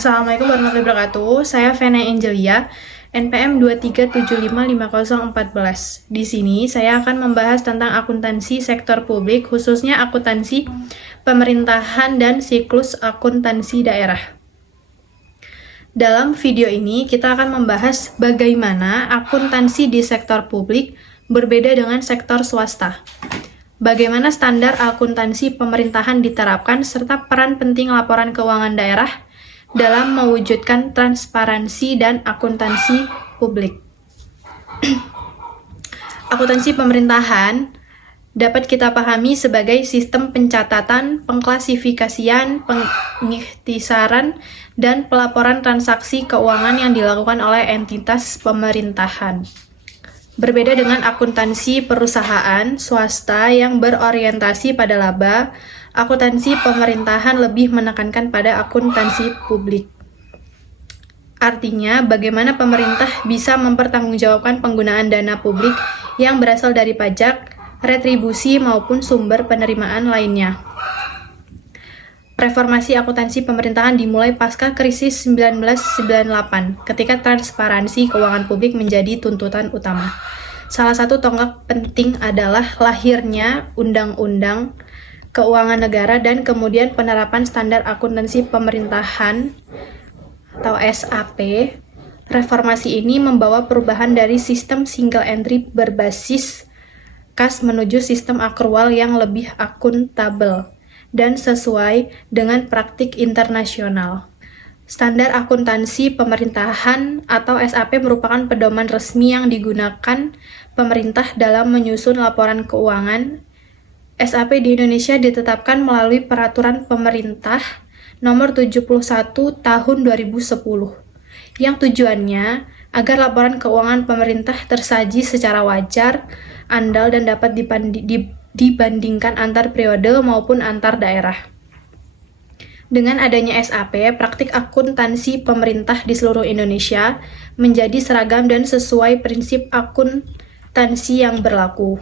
Assalamualaikum warahmatullahi wabarakatuh. Saya Vena Angelia, NPM 237550414. Di sini saya akan membahas tentang akuntansi sektor publik, khususnya akuntansi pemerintahan dan siklus akuntansi daerah. Dalam video ini kita akan membahas bagaimana akuntansi di sektor publik berbeda dengan sektor swasta. Bagaimana standar akuntansi pemerintahan diterapkan serta peran penting laporan keuangan daerah dalam mewujudkan transparansi dan akuntansi publik. Akuntansi pemerintahan dapat kita pahami sebagai sistem pencatatan, pengklasifikasian, pengikhtisaran, dan pelaporan transaksi keuangan yang dilakukan oleh entitas pemerintahan. Berbeda dengan akuntansi perusahaan swasta yang berorientasi pada laba, akuntansi pemerintahan lebih menekankan pada akuntansi publik. Artinya, bagaimana pemerintah bisa mempertanggungjawabkan penggunaan dana publik yang berasal dari pajak, retribusi, maupun sumber penerimaan lainnya. Reformasi akuntansi pemerintahan dimulai pasca krisis 1998, ketika transparansi keuangan publik menjadi tuntutan utama. Salah satu tonggak penting adalah lahirnya Undang-Undang Keuangan Negara dan kemudian penerapan standar akuntansi pemerintahan atau SAP. Reformasi ini membawa perubahan dari sistem single entry berbasis kas menuju sistem akrual yang lebih akuntabel dan sesuai dengan praktik internasional. Standar akuntansi pemerintahan atau SAP merupakan pedoman resmi yang digunakan pemerintah dalam menyusun laporan keuangan. SAP di Indonesia ditetapkan melalui Peraturan Pemerintah Nomor 71 Tahun 2010, yang tujuannya agar laporan keuangan pemerintah tersaji secara wajar, andal, dan dapat dibandingkan antar periode maupun antar daerah. Dengan adanya SAP, praktik akuntansi pemerintah di seluruh Indonesia menjadi seragam dan sesuai prinsip akuntansi yang berlaku.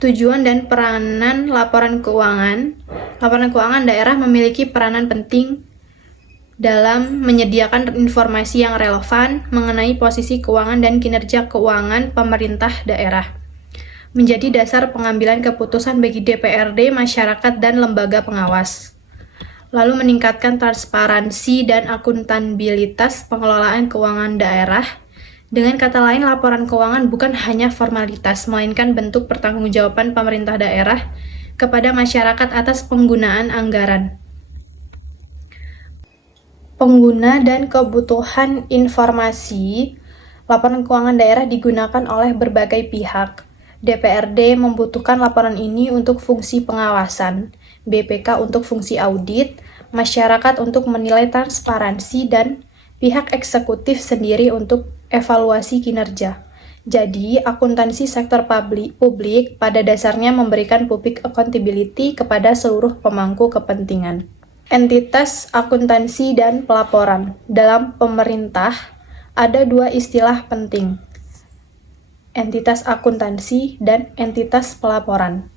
Tujuan dan peranan laporan keuangan. Laporan keuangan daerah memiliki peranan penting dalam menyediakan informasi yang relevan mengenai posisi keuangan dan kinerja keuangan pemerintah daerah. Menjadi dasar pengambilan keputusan bagi DPRD, masyarakat, dan lembaga pengawas. Lalu meningkatkan transparansi dan akuntabilitas pengelolaan keuangan daerah. Dengan kata lain, laporan keuangan bukan hanya formalitas, melainkan bentuk pertanggungjawaban pemerintah daerah kepada masyarakat atas penggunaan anggaran, pengguna, dan kebutuhan informasi. Laporan keuangan daerah digunakan oleh berbagai pihak. DPRD membutuhkan laporan ini untuk fungsi pengawasan, BPK untuk fungsi audit, masyarakat untuk menilai transparansi, dan pihak eksekutif sendiri untuk evaluasi kinerja. Jadi, akuntansi sektor publik pada dasarnya memberikan public accountability kepada seluruh pemangku kepentingan. Entitas akuntansi dan pelaporan. Dalam pemerintah, ada dua istilah penting: entitas akuntansi dan entitas pelaporan.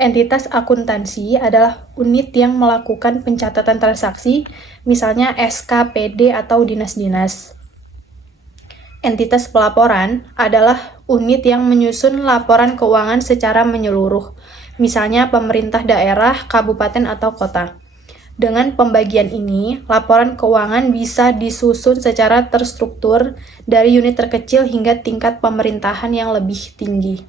Entitas akuntansi adalah unit yang melakukan pencatatan transaksi, misalnya SKPD atau dinas-dinas. Entitas pelaporan adalah unit yang menyusun laporan keuangan secara menyeluruh, misalnya pemerintah daerah, kabupaten, atau kota. Dengan pembagian ini, laporan keuangan bisa disusun secara terstruktur dari unit terkecil hingga tingkat pemerintahan yang lebih tinggi.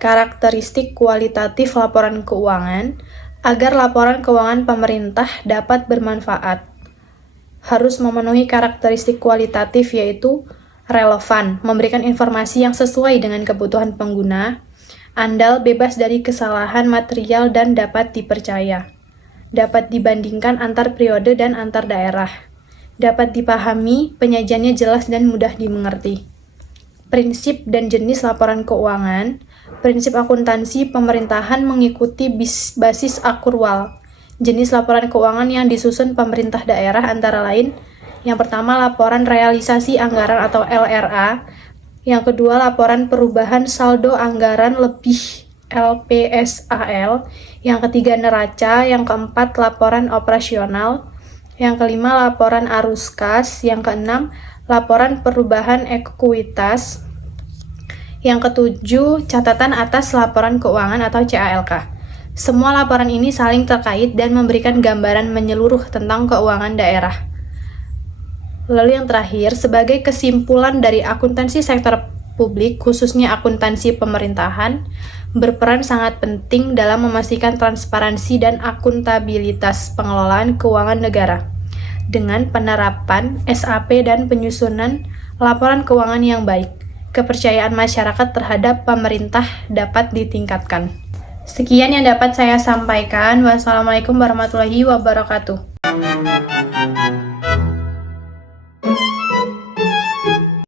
Karakteristik kualitatif laporan keuangan. Agar laporan keuangan pemerintah dapat bermanfaat, harus memenuhi karakteristik kualitatif, yaitu relevan, memberikan informasi yang sesuai dengan kebutuhan pengguna, andal, bebas dari kesalahan material, dan dapat dipercaya. Dapat dibandingkan antar periode dan antar daerah. Dapat dipahami, penyajiannya jelas dan mudah dimengerti. Prinsip dan jenis laporan keuangan. Prinsip akuntansi pemerintahan mengikuti basis akrual. Jenis laporan keuangan yang disusun pemerintah daerah antara lain: yang pertama, laporan realisasi anggaran atau LRA. Yang kedua, laporan perubahan saldo anggaran lebih LPSAL. Yang ketiga, neraca. Yang keempat, laporan operasional. Yang kelima, laporan arus kas. Yang keenam, laporan perubahan ekuitas. Yang ketujuh, catatan atas laporan keuangan atau CALK. Semua laporan ini saling terkait dan memberikan gambaran menyeluruh tentang keuangan daerah. Lalu yang terakhir, sebagai kesimpulan dari akuntansi sektor publik, khususnya akuntansi pemerintahan, berperan sangat penting dalam memastikan transparansi dan akuntabilitas pengelolaan keuangan negara dengan penerapan SAP dan penyusunan laporan keuangan yang baik. Kepercayaan masyarakat terhadap pemerintah dapat ditingkatkan. Sekian yang dapat saya sampaikan. Wassalamualaikum warahmatullahi wabarakatuh.